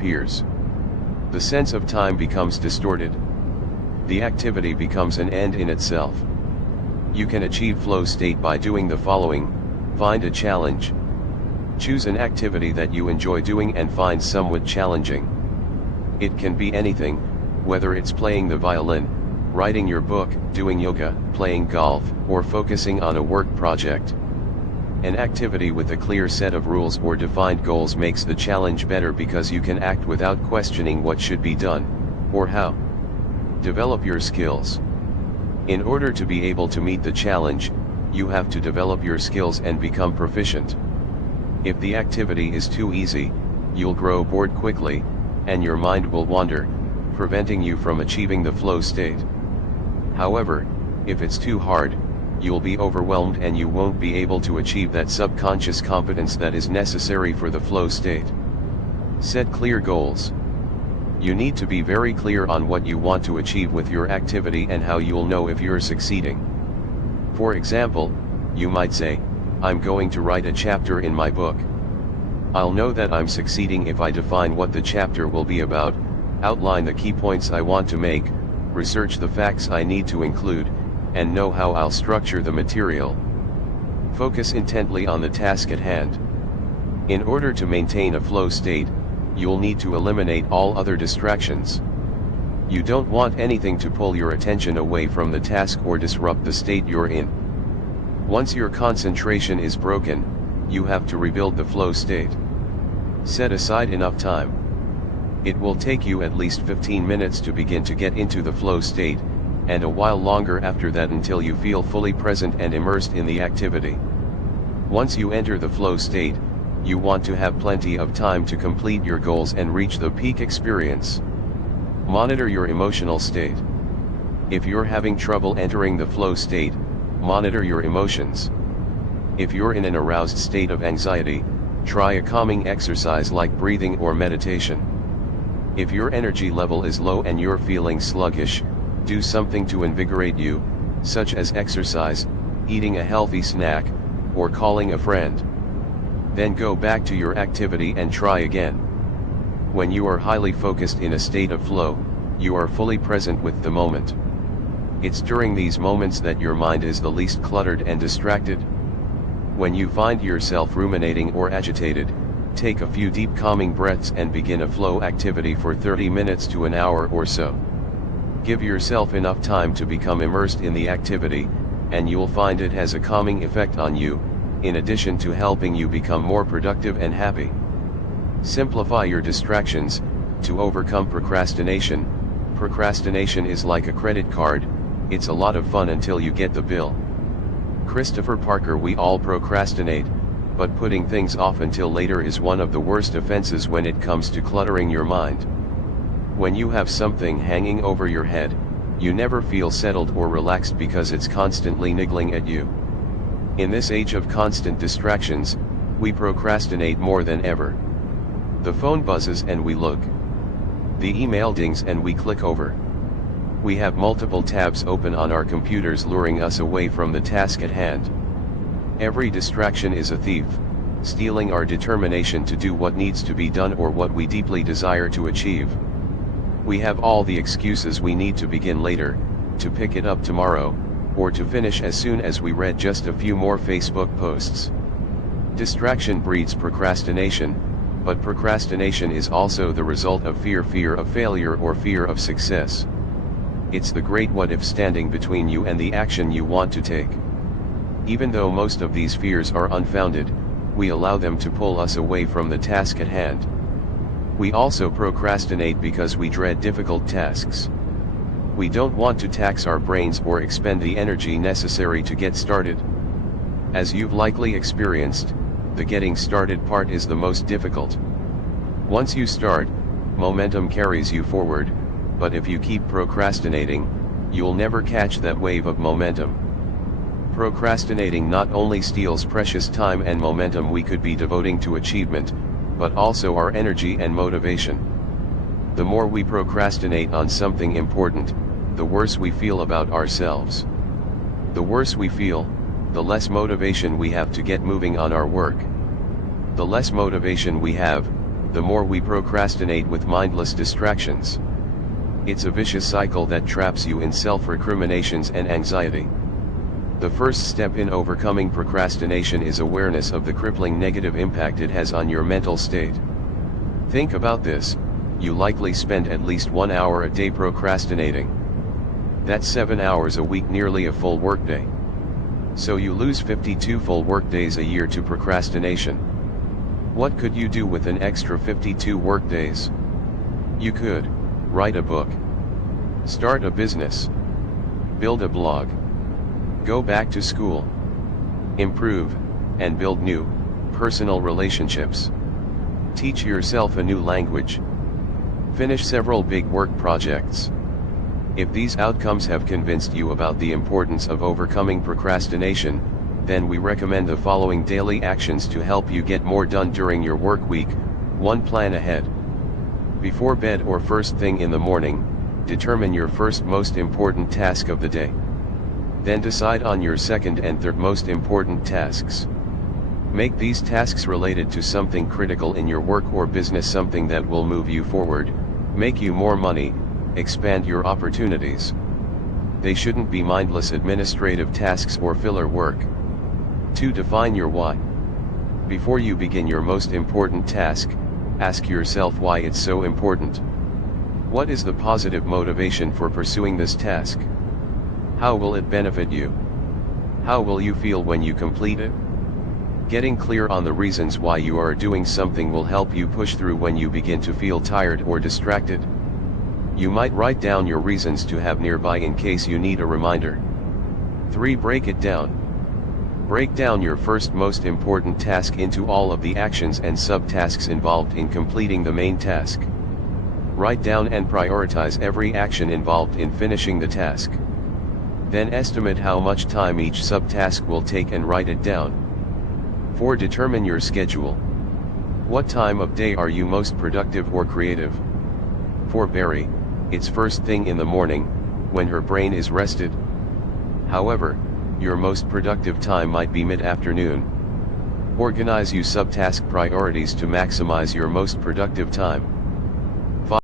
disappears. The sense of time becomes distorted. The activity becomes an end in itself. You can achieve flow state by doing the following: find a challenge. Choose an activity that you enjoy doing and find somewhat challenging. It can be anything, whether it's playing the violin, writing your book, doing yoga, playing golf, or focusing on a work project. An activity with a clear set of rules or defined goals makes the challenge better because you can act without questioning what should be done, or how. Develop your skills. In order to be able to meet the challenge, you have to develop your skills and become proficient. If the activity is too easy, you'll grow bored quickly, and your mind will wander, preventing you from achieving the flow state. However, if it's too hard, you'll be overwhelmed and you won't be able to achieve that subconscious competence that is necessary for the flow state. Set clear goals. You need to be very clear on what you want to achieve with your activity and how you'll know if you're succeeding. For example, you might say, I'm going to write a chapter in my book. I'll know that I'm succeeding if I define what the chapter will be about, outline the key points I want to make, research the facts I need to include, and know how I'll structure the material. Focus intently on the task at hand. In order to maintain a flow state, you'll need to eliminate all other distractions. You don't want anything to pull your attention away from the task or disrupt the state you're in. Once your concentration is broken, you have to rebuild the flow state. Set aside enough time. It will take you at least 15 minutes to begin to get into the flow state, and a while longer after that until you feel fully present and immersed in the activity. Once you enter the flow state, you want to have plenty of time to complete your goals and reach the peak experience. Monitor your emotional state. If you're having trouble entering the flow state, monitor your emotions. If you're in an aroused state of anxiety, try a calming exercise like breathing or meditation. If your energy level is low and you're feeling sluggish, do something to invigorate you, such as exercise, eating a healthy snack, or calling a friend. Then go back to your activity and try again. When you are highly focused in a state of flow, you are fully present with the moment. It's during these moments that your mind is the least cluttered and distracted. When you find yourself ruminating or agitated, take a few deep calming breaths and begin a flow activity for 30 minutes to an hour or so. Give yourself enough time to become immersed in the activity, and you'll find it has a calming effect on you, in addition to helping you become more productive and happy. Simplify your distractions. To overcome procrastination. Procrastination is like a credit card, it's a lot of fun until you get the bill. Christopher Parker. We all procrastinate, but putting things off until later is one of the worst offenses when it comes to cluttering your mind. When you have something hanging over your head, you never feel settled or relaxed because it's constantly niggling at you. In this age of constant distractions, we procrastinate more than ever. The phone buzzes and we look. The email dings and we click over. We have multiple tabs open on our computers luring us away from the task at hand. Every distraction is a thief, stealing our determination to do what needs to be done or what we deeply desire to achieve. We have all the excuses we need to begin later, to pick it up tomorrow, or to finish as soon as we read just a few more Facebook posts. Distraction breeds procrastination, but procrastination is also the result of fear of failure or fear of success. It's the great what-if standing between you and the action you want to take. Even though most of these fears are unfounded, we allow them to pull us away from the task at hand. We also procrastinate because we dread difficult tasks. We don't want to tax our brains or expend the energy necessary to get started. As you've likely experienced, the getting started part is the most difficult. Once you start, momentum carries you forward, but if you keep procrastinating, you'll never catch that wave of momentum. Procrastinating not only steals precious time and momentum we could be devoting to achievement, but also our energy and motivation. The more we procrastinate on something important, the worse we feel about ourselves. The worse we feel, the less motivation we have to get moving on our work. The less motivation we have, the more we procrastinate with mindless distractions. It's a vicious cycle that traps you in self-recriminations and anxiety. The first step in overcoming procrastination is awareness of the crippling negative impact it has on your mental state. Think about this: you likely spend at least 1 hour a day procrastinating. That's 7 hours a week, nearly a full workday. So you lose 52 full workdays a year to procrastination. What could you do with an extra 52 workdays? You could write a book, start a business, build a blog, go back to school, improve and build new personal relationships, teach yourself a new language, finish several big work projects. If these outcomes have convinced you about the importance of overcoming procrastination, then we recommend the following daily actions to help you get more done during your work week. 1. Plan ahead. Before bed or first thing in the morning, determine your first most important task of the day. Then decide on your second and third most important tasks. Make these tasks related to something critical in your work or business, something that will move you forward, make you more money, expand your opportunities. They shouldn't be mindless administrative tasks or filler work. 2. Define your why. Before you begin your most important task, ask yourself why it's so important. What is the positive motivation for pursuing this task? How will it benefit you? How will you feel when you complete it? Getting clear on the reasons why you are doing something will help you push through when you begin to feel tired or distracted. You might write down your reasons to have nearby in case you need a reminder. 3. Break it down. Break down your first most important task into all of the actions and subtasks involved in completing the main task. Write down and prioritize every action involved in finishing the task. Then estimate how much time each subtask will take and write it down. 4. Determine your schedule. What time of day are you most productive or creative? For Barry, it's first thing in the morning, when her brain is rested. However, your most productive time might be mid-afternoon. Organize your subtask priorities to maximize your most productive time.